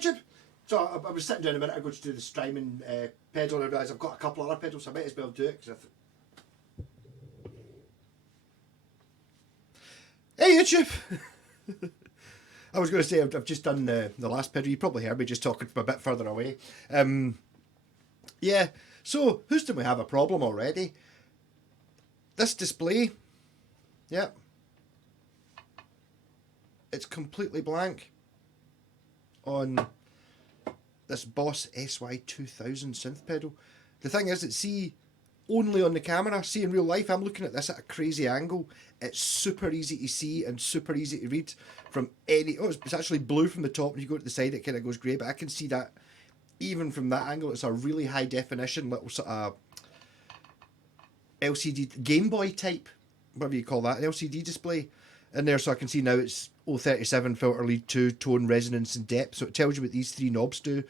YouTube. So I was sitting down a minute ago to do the Strymon pedal, and I realised I've got a couple other pedals, so I might as well do it. Hey YouTube! I was going to say I've just done the last pedal. You probably heard me just talking from a bit further away. Yeah, so Houston, we have a problem already. This display, yeah, it's completely blank on this Boss sy200 synth pedal. The thing is, it's only on the camera. See, in real life, I'm looking at this at a crazy angle. It's super easy to see and super easy to read from any... Oh, it's actually blue from the top. When you go to the side, it kind of goes grey, but I can see that even from that angle. It's a really high definition little sort of LCD, Game Boy type, whatever you call that, LCD display in there. So I can see now it's 037 filter, lead 2, tone, resonance and depth. So it tells you what these three knobs do.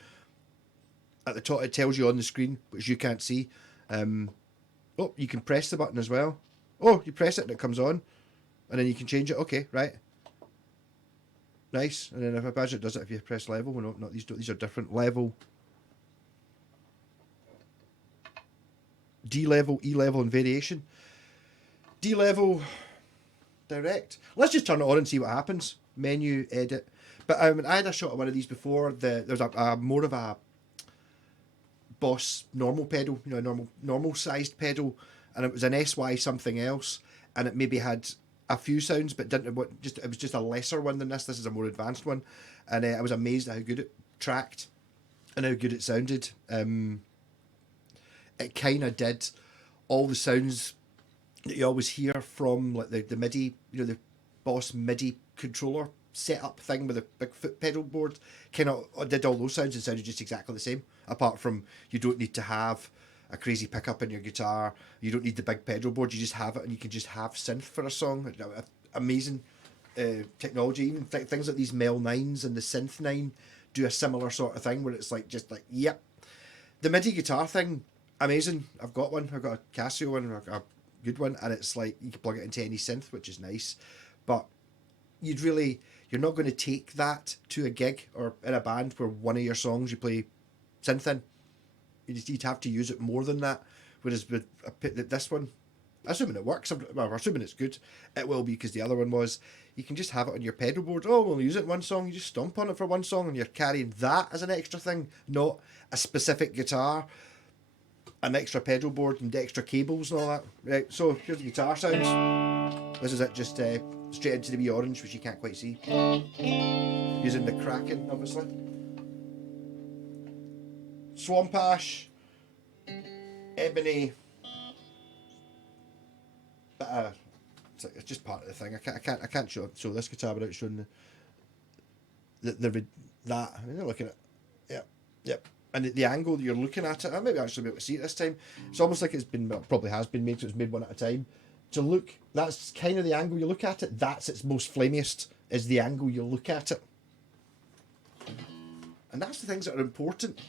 At the top, it tells you on the screen, which you can't see. Oh, you can press the button as well. Oh, you press it and it comes on. And then you can change it. Okay, right. Nice. And then if I imagine it does it if you press level. Well, no, not these. These are different. Level. D level, E level and variation. D level. Direct. Let's just turn it on and see what happens. Menu, edit. But I had a shot of one of these before. There's a more of a Boss normal pedal, you know, normal sized pedal, and it was an SY something else, and it maybe had a few sounds, but it was just a lesser one than this. This is a more advanced one, and I was amazed at how good it tracked and how good it sounded. It kind of did all the sounds that you always hear from like the MIDI, you know, the Boss MIDI controller setup thing with a big foot pedal board. Kind of did all those sounds and sounded just exactly the same, apart from you don't need to have a crazy pickup in your guitar, you don't need the big pedal board, you just have it and you can just have synth for a song. Amazing technology. Even things like these Mel 9s and the Synth 9 do a similar sort of thing where it's like just like, yep. The MIDI guitar thing, amazing. I've got one. I've got a Casio one, a good one, and it's like you can plug it into any synth, which is nice. But you're not going to take that to a gig or in a band where one of your songs you play synth in. You'd have to use it more than that. Whereas with this one, assuming it works, well, assuming it's good, it will be, because the other one was, you can just have it on your pedal board. Oh, we'll use it in one song. You just stomp on it for one song and you're carrying that as an extra thing, not a specific guitar, an extra pedal board and extra cables and all that. Right, so here's the guitar sounds. This is it, just straight into the wee orange, which you can't quite see. Using the Kraken, obviously. Swamp Ash, Ebony. But it's just part of the thing. I can't show this guitar without showing that. I mean, you're looking at yep. And the angle that you're looking at it, I maybe actually be able to see it this time. It's almost like it's been, well, probably has been made, so it's made one at a time. To look, that's kind of the angle you look at it. That's its most flamiest, is the angle you look at it. And that's the things that are important.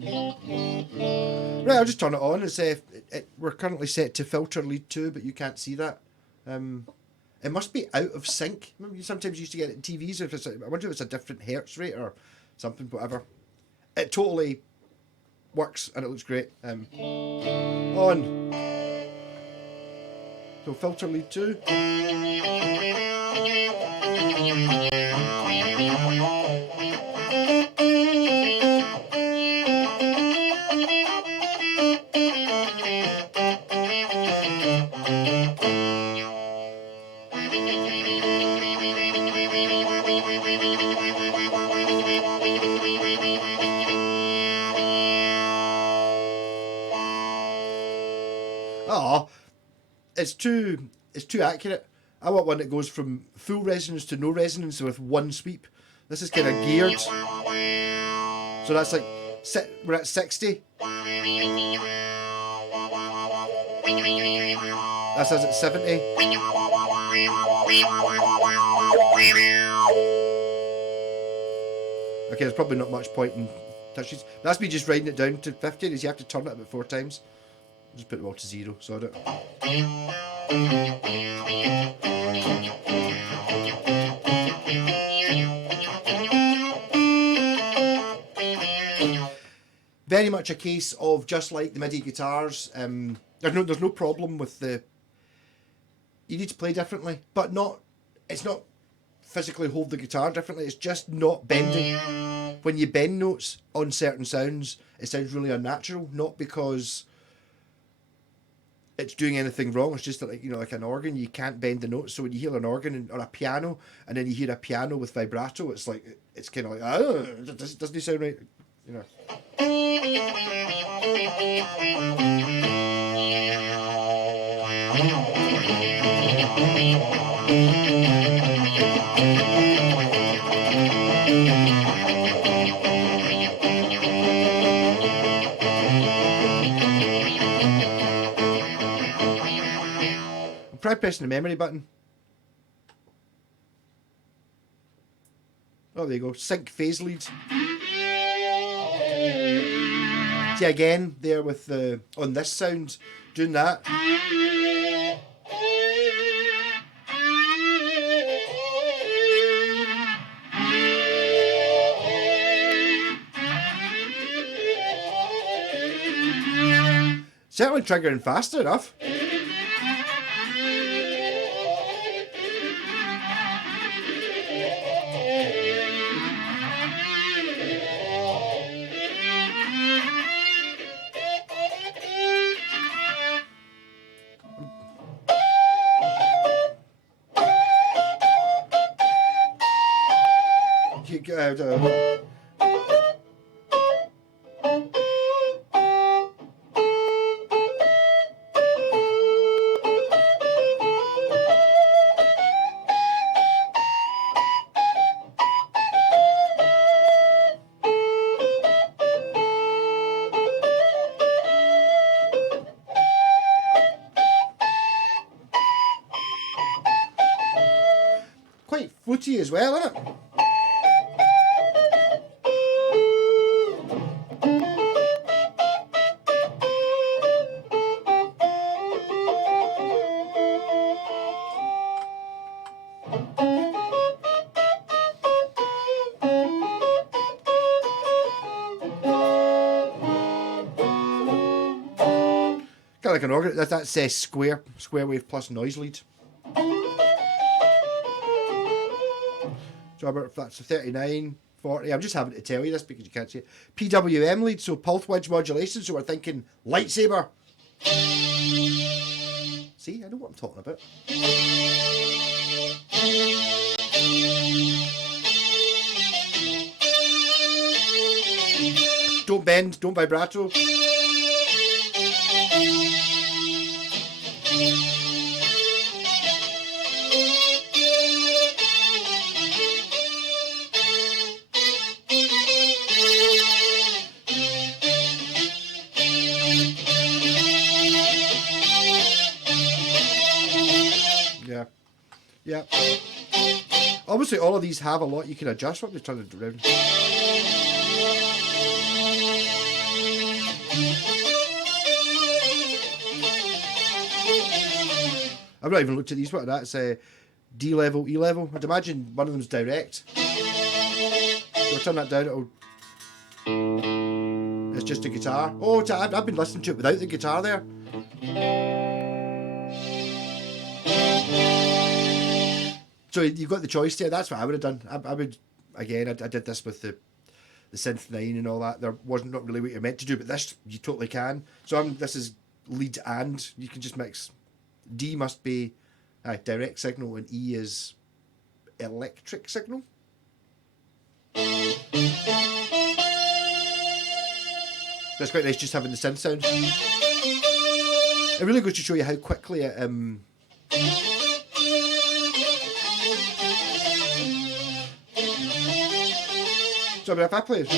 Right, I'll just turn it on. It's we're currently set to filter lead 2, but you can't see that. It must be out of sync. Remember, you sometimes used to get it in TVs. I wonder if it's a different hertz rate or something, whatever. It totally works and it looks great. On. So filter lead 2. Oh, it's too accurate. I want one that goes from full resonance to no resonance with one sweep. This is kind of geared. So that's like, we're at 60. That says it's 70. Okay, there's probably not much point in touches. That's me just writing it down to 50, is you have to turn it about 4 times. Just put them all to 0, sort it. very much a case of just like the MIDI guitars. There's no problem with the. You need to play differently, but not. It's not physically hold the guitar differently. It's just not bending. When you bend notes on certain sounds, it sounds really unnatural. Not because it's doing anything wrong. It's just that, like, you know, like an organ, you can't bend the notes. So when you hear an organ or a piano, and then you hear a piano with vibrato, it's like it's kind of like, oh, doesn't sound right, you know. Try pressing the memory button. Oh, there you go. Sync phase leads. See again there with the on this sound doing that. Certainly triggering fast enough. Quite footy as well, isn't it? Kind of like an organ. That says square wave plus noise lead. So Robert, that's a 39, 40. I'm just having to tell you this because you can't see it. PWM lead, so pulse width modulation. So we're thinking lightsaber. See, I know what I'm talking about. Don't bend, don't vibrato. Yeah. Obviously, all of these have a lot you can adjust. What they're trying to do around. I've not even looked at these. What that's D level, E level. I'd imagine one of them's direct. We'll turn that down. It's just a guitar. Oh, I've been listening to it without the guitar there. So you've got the choice there. That's what I would have done. I would, again, I did this with the synth 9 and all that. There wasn't not really what you're meant to do, but this you totally can. So this is lead and you can just mix. D must be direct signal and E is electric signal. That's quite nice just having the synth sound. It really goes to show you how quickly it So if I play if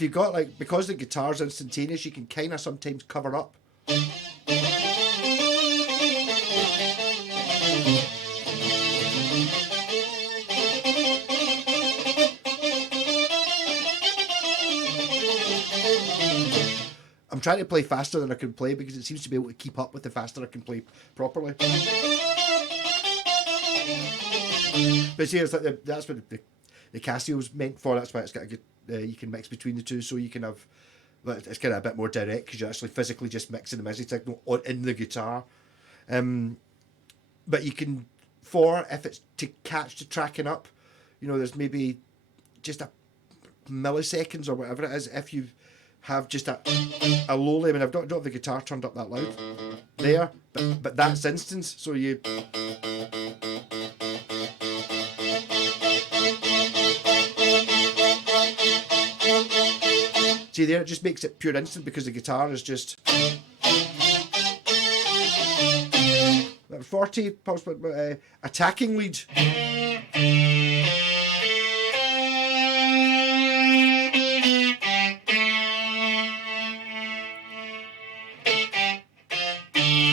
you've got like, because the guitar's instantaneous, you can kind of sometimes cover up. trying to play faster than I can play because it seems to be able to keep up with the faster I can play properly. But see, it's like that's what the Casio's meant for. That's why it's got a good. You can mix between the two, so you can have. It's kind of a bit more direct because you're actually physically just mixing the MIDI signal in the guitar. But you can, if it's to catch the tracking up, you know, there's maybe just a milliseconds or whatever it is. If you have just a low, I mean, I don't have the guitar turned up that loud there, but that's instance. So you. See there, it just makes it pure instant because the guitar is just. That was 40 pulse, attacking lead.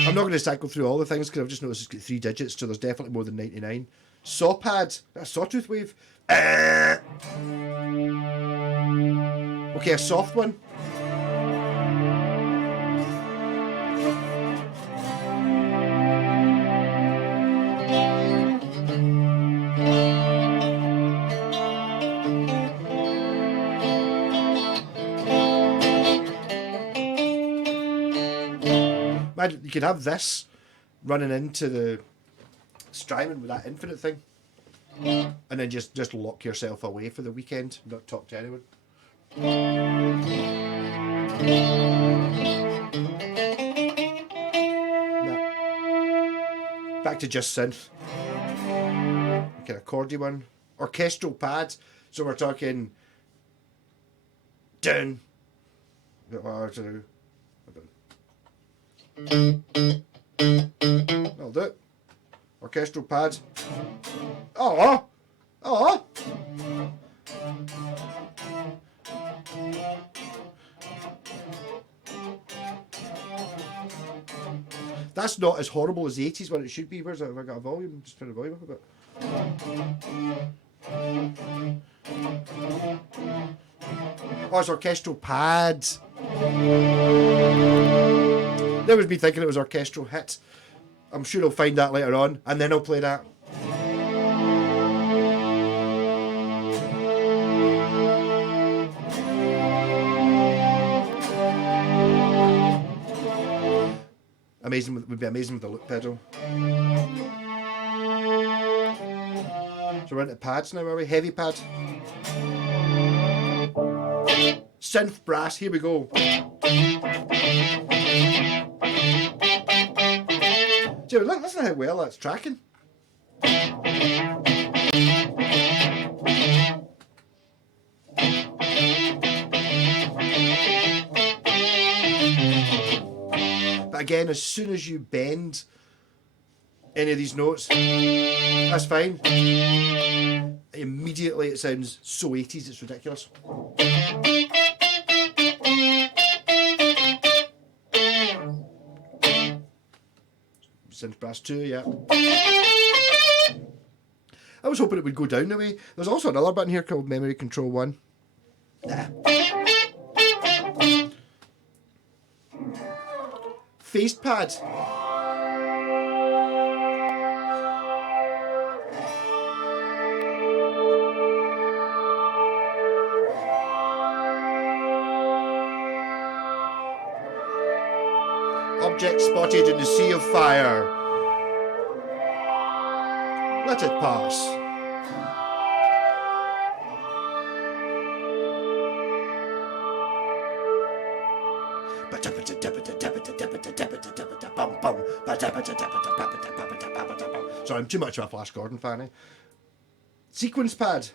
I'm not going to cycle through all the things because I've just noticed it's got 3 digits, so there's definitely more than 99. Saw pad, that's a sawtooth wave. Okay, a soft one. Imagine you could have this running into the Strymon with that infinite thing, and then just lock yourself away for the weekend, not talk to anyone. Nah. Back to just synth. Get a chordy one. Orchestral pads. So we're talking down. That'll do it. Orchestral pads. Oh! That's not as horrible as the 80s when it should be. Where's that? Have I got a volume? Just turn the volume up a bit. Oh, it's orchestral pads. That was me thinking it was orchestral hit. I'm sure I'll find that later on, and then I'll play that. Would be amazing with the loop pedal. So we're into pads now, are we? Heavy pad. Synth brass, here we go. Dude, look, listen how well that's tracking. But again, as soon as you bend any of these notes, that's fine. Immediately it sounds so 80s, it's ridiculous. Synth brass 2, yeah. I was hoping it would go down the way. There's also another button here called Memory Control 1. Nah. Phased pad. Object spotted in the sea of fire. Let it pass. Sorry, I'm too much of a Flash Gordon fan, eh? Sequence pad.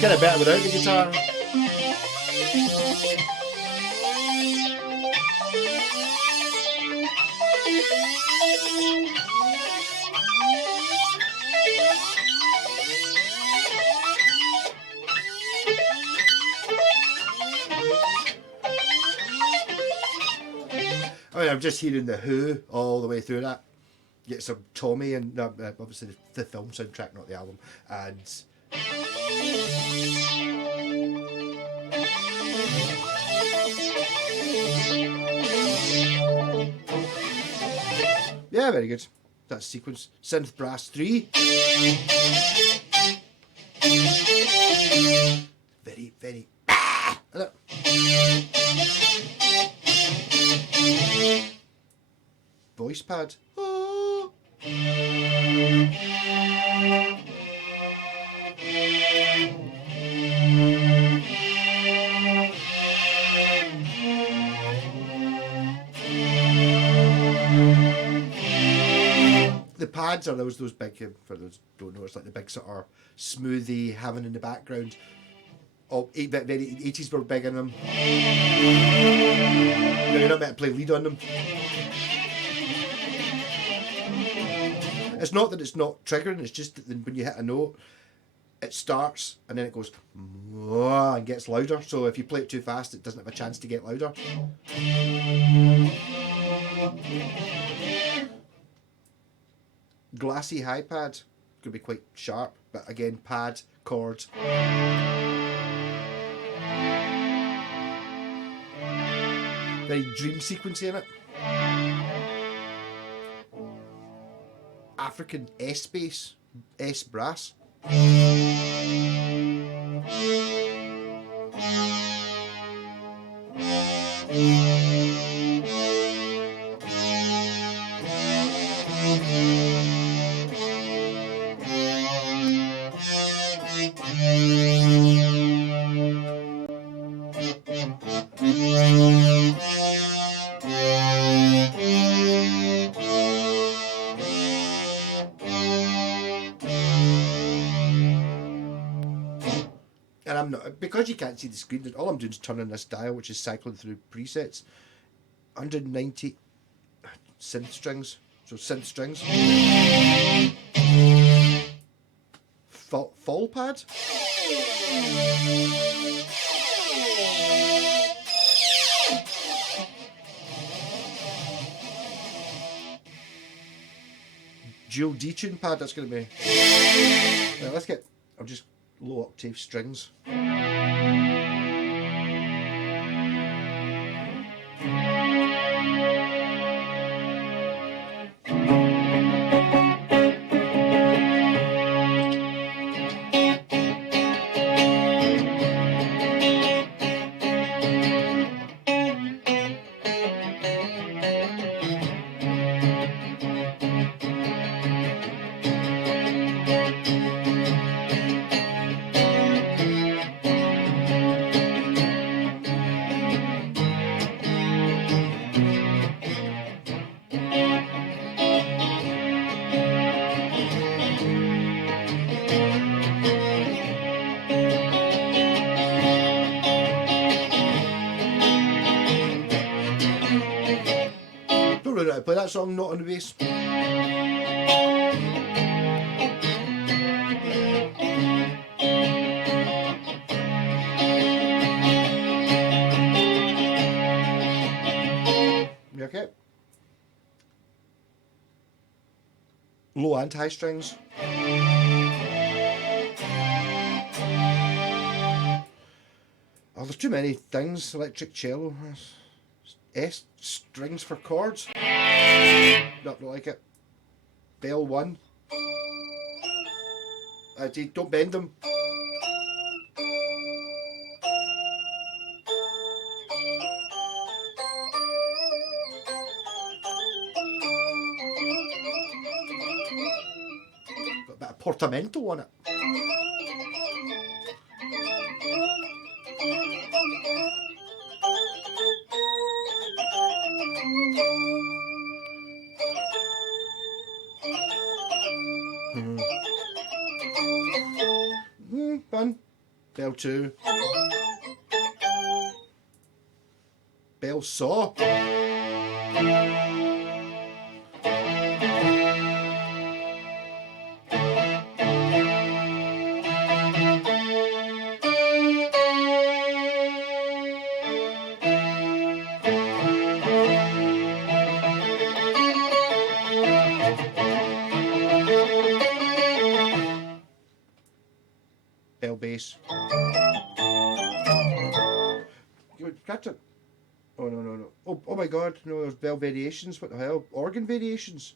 Get a better without the guitar. I mean, I'm just hearing the Who all the way through that. Get some Tommy and obviously the film soundtrack, not the album, and yeah, very good. That sequence. Synth Brass 3. Very, very. Voice pad. Oh. The pads are those big, for those who don't know, it's like the big sort of smoothie having in the background. Oh, 8-bit, very 80s were big in them. No, you're not meant to play lead on them. It's not that it's not triggering, it's just that when you hit a note, it starts and then it goes and gets louder. So if you play it too fast, it doesn't have a chance to get louder. Glassy high pad could be quite sharp, but again, pad, chords. Very dream sequencey in it. African S bass, S brass. And I'm not, because you can't see the screen, all I'm doing is turning this dial, which is cycling through presets. 190 synth strings. So synth strings. Fall pad. Dual detune pad, that's going to be. Now let's get, I'll just low octave strings. Don't really know how to play that song, not on the bass. You okay? Low and high strings. Oh, there's too many things. Electric cello. S strings for chords. Not like it. Bell 1. Don't bend them. Got a bit of portamento on it. Bell 2. Bell saw. Bell bass. Catch it. Oh no. Oh my god, no, there's bell variations. What the hell? Organ variations.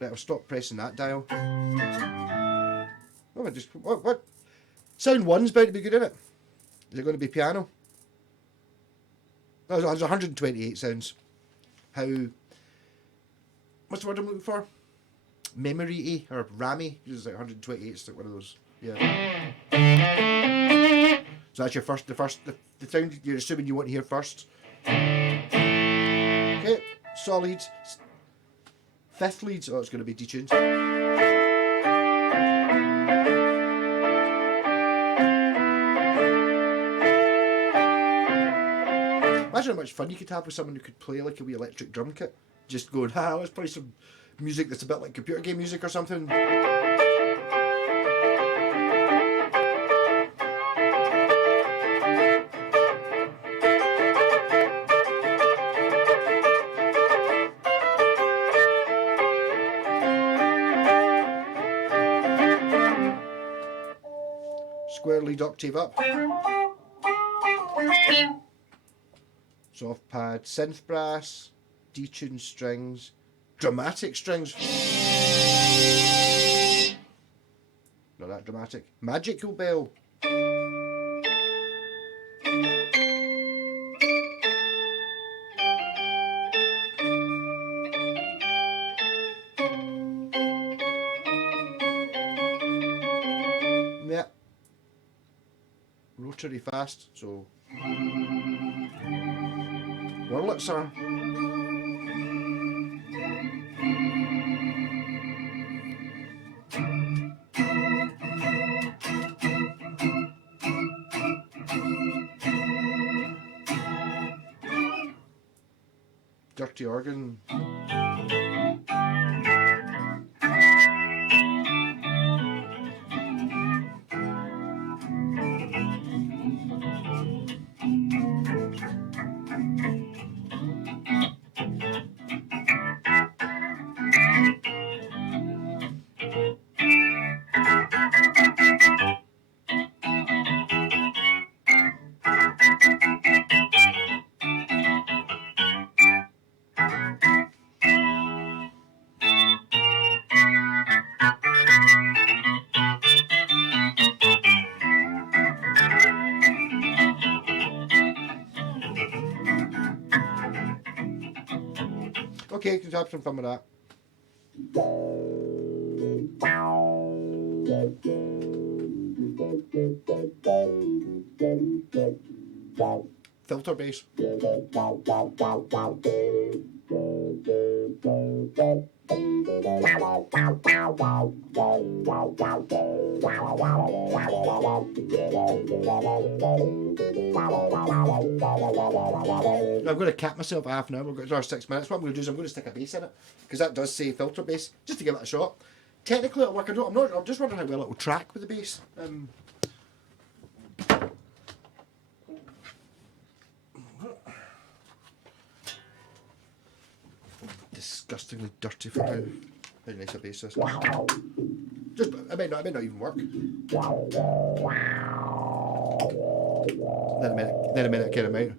Right, I'll stop pressing that dial. Oh, I just what? Sound 1's about to be good, isn't it? Is it going to be piano? No, there's 128 sounds. How? What's the word I'm looking for? Memory-y or rammy? It's like 128. It's like one of those. Yeah. So that's your first. The sound you're assuming you want to hear first. Okay, solid. Fifth lead. Oh, it's going to be detuned. Imagine how much fun you could have with someone who could play like a wee electric drum kit. Just going, let's play some music that's a bit like computer game music or something. Square lead octave up. Soft pad, synth brass, detuned strings, dramatic strings. Not that dramatic. Magical bell. Yeah. Rotary fast, so Wurlitzer. Dirty organ. Okay, you can have some fun with that. Filter bass. I'm going to cap myself at half an hour. We've got another 6 minutes. What I'm going to do is I'm going to stick a bass in it because that does say filter bass, just to give it a shot. Technically, it'll work. I'm just wondering how well it will track with the bass. Disgustingly dirty for how nice a bass is. Just, it may not even work. Then a minute, get him out.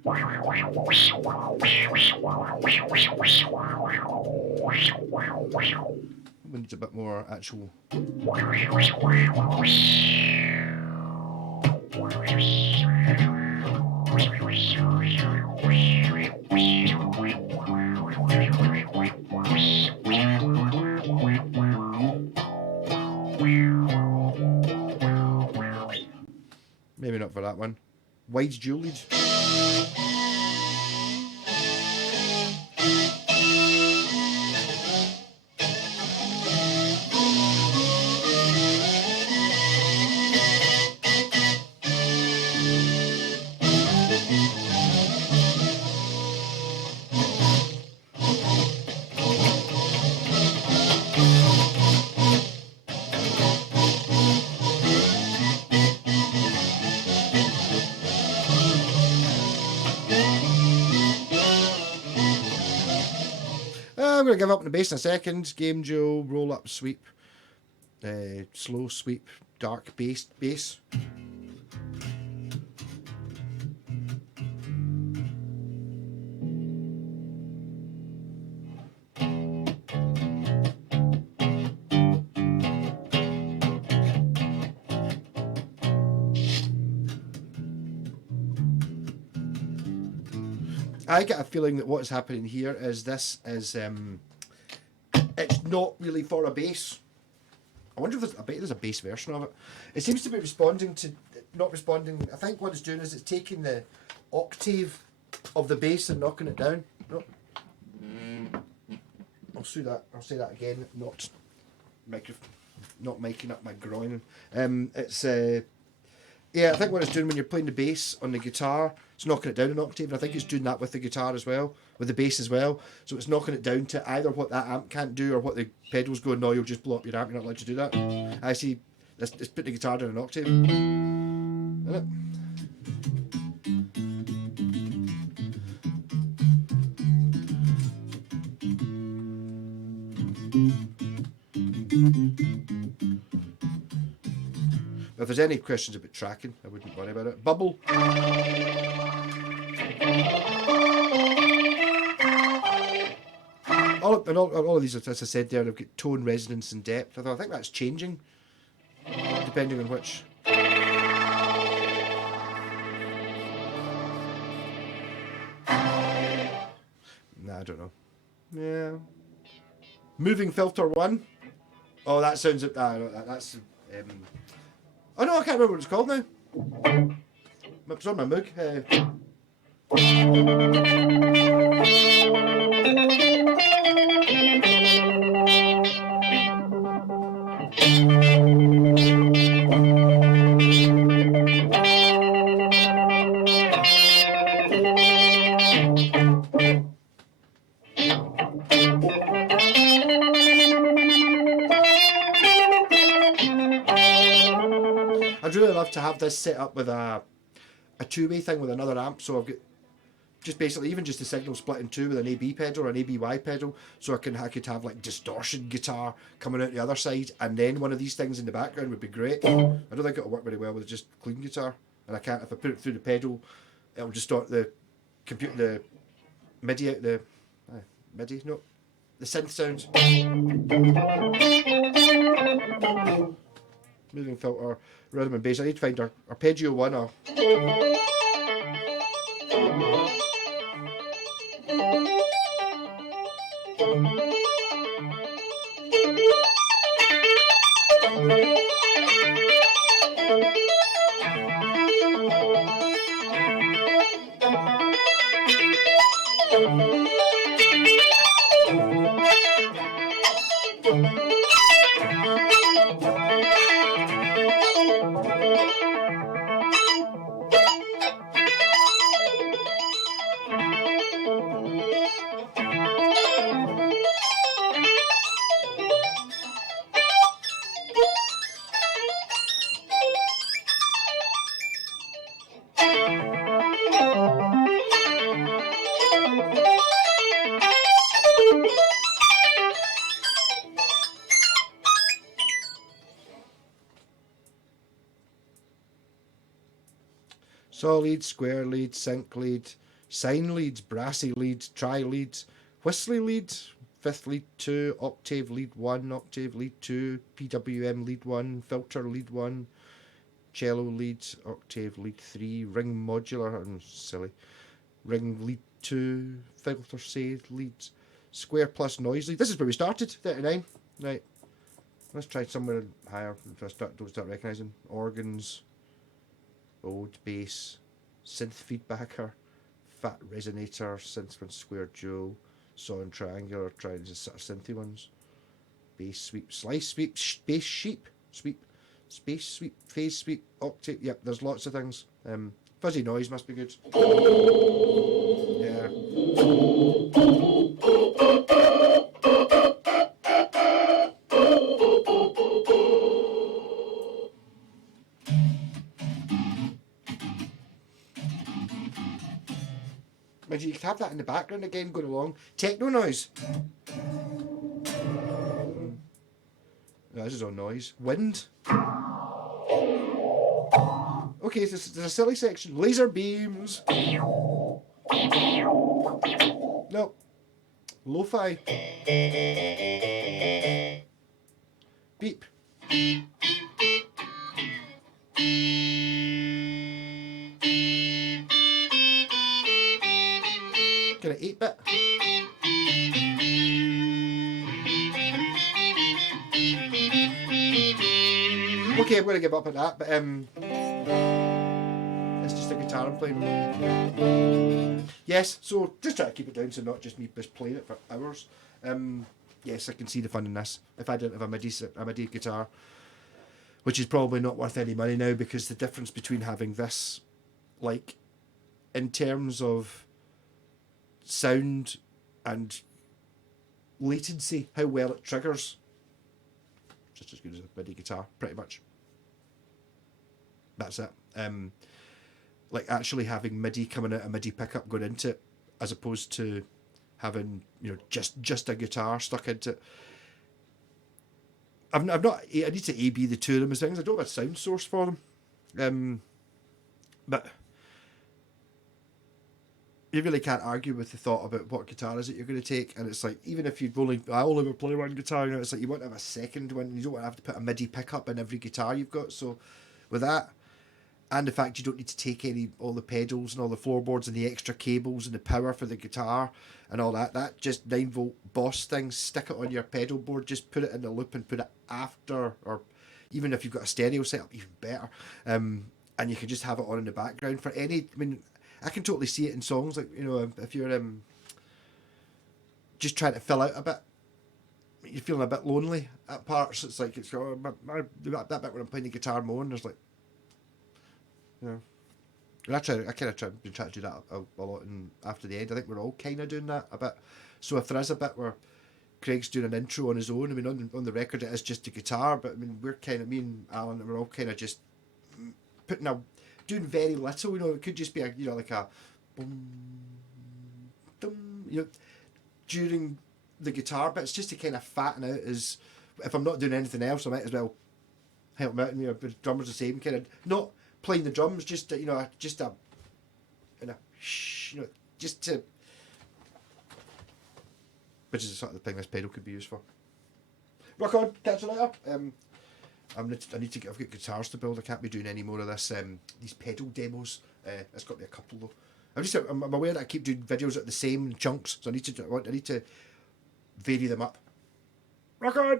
We need a bit more actual. Maybe not for that one. Wide's dual lead. going to give up on the bass in a second. Game Joe, roll up, sweep, slow sweep, dark bass. I get a feeling that what's happening here is this is it's not really for a bass. I wonder if I bet there's a bass version of it. It seems to be responding to, not responding. I think what it's doing is it's taking the octave of the bass and knocking it down. No. I'll say that again. Not miking up my groin. It's yeah, I think what it's doing when you're playing the bass on the guitar, it's knocking it down an octave, and I think it's doing that with the guitar as well, with the bass as well. So it's knocking it down to either what that amp can't do or what the pedals go, no, you'll just blow up your amp, you're not allowed to do that. I see, let's put the guitar down an octave. Isn't it? If there's any questions about tracking, I wouldn't worry about it. Bubble. All of these, as I said there, have got tone, resonance and depth. Although I think that's changing, depending on which. Nah, I don't know. Yeah. Moving filter 1. Oh, that sounds... that's... Oh no, I can't remember what it's called now. It's on my mug. I'd really love to have this set up with a two-way thing with another amp, so I've got just basically even just the signal split in two with an AB pedal or an ABY pedal, so I could have like distortion guitar coming out the other side, and then one of these things in the background would be great. I don't think it'll work very well with just clean guitar, and I can't, if I put it through the pedal, it'll distort the MIDI out the synth sounds. Moving filter, rhythm and bass. I need to find arpeggio 1 or... Saw lead, square lead, sync lead, sine leads, brassy leads, tri leads, whistly lead, fifth lead 2, octave lead 1, octave lead 2, PWM lead 1, filter lead 1, cello lead, octave lead 3, ring modular, silly, ring lead 2, filter shade leads, square plus noise lead. This is where we started, 39. Right, let's try somewhere higher if I don't start recognising. Organs, ode, bass, synth feedbacker, fat resonator, synth one, square Joe, saw and triangular, trying to sort of synthy ones. Bass sweep, slice sweep, bass sheep, sweep, space sweep, phase sweep, octave. Yep, there's lots of things. Fuzzy noise must be good. Yeah. Imagine you could have that in the background again going along. Techno noise. No, this is all noise. Wind. Okay, there's a silly section. Laser beams. No. Lo-fi. Beep. Kind of 8-bit. Okay, I'm going to give up at that, but it's just a guitar I'm playing. Yes, so just try to keep it down so not just me just playing it for hours. Yes, I can see the fun in this. If I didn't have a MIDI guitar, which is probably not worth any money now, because the difference between having this, like, in terms of sound and latency, how well it triggers, just as good as a MIDI guitar, pretty much. That's it. Like actually having MIDI coming out, a MIDI pickup going into it, as opposed to having, you know, just a guitar stuck into it. I've not. I need to A/B the two of them as things. I don't have a sound source for them, but you really can't argue with the thought about what guitar is it you're going to take. And it's like, even if I only ever play one guitar, you know, it's like you want to have a second one. You don't want to have to put a MIDI pickup in every guitar you've got. So with that, and the fact you don't need to take all the pedals and all the floorboards and the extra cables and the power for the guitar and all that just 9-volt Boss thing, stick it on your pedal board, just put it in the loop and put it after, or even if you've got a stereo setup, even better. And you can just have it on in the background for any, I mean, I can totally see it in songs, like, you know, if you're just trying to fill out a bit, you're feeling a bit lonely at parts, it's like, it's that bit when I'm playing the guitar more, and there's like, yeah. And I kind of been trying to do that a lot after the end. I think we're all kind of doing that a bit. So if there is a bit where Craig's doing an intro on his own, I mean, on the record it is just a guitar, but I mean, we're kind of, me and Alan, we're all kind of just doing very little, you know, it could just be like a boom, dum, you know, during the guitar bits, just to kind of fatten out, as if I'm not doing anything else, I might as well help him out, and, you know, the drummer's the same, kind of, not playing the drums, just you know, just a you know, just to, which is the sort of thing this pedal could be used for. Rock on, catch you later. I need to get. I've got guitars to build. I can't be doing any more of this. These pedal demos. It's got to be a couple though. I'm aware that I keep doing videos at the same chunks, so I need to vary them up. Rock on.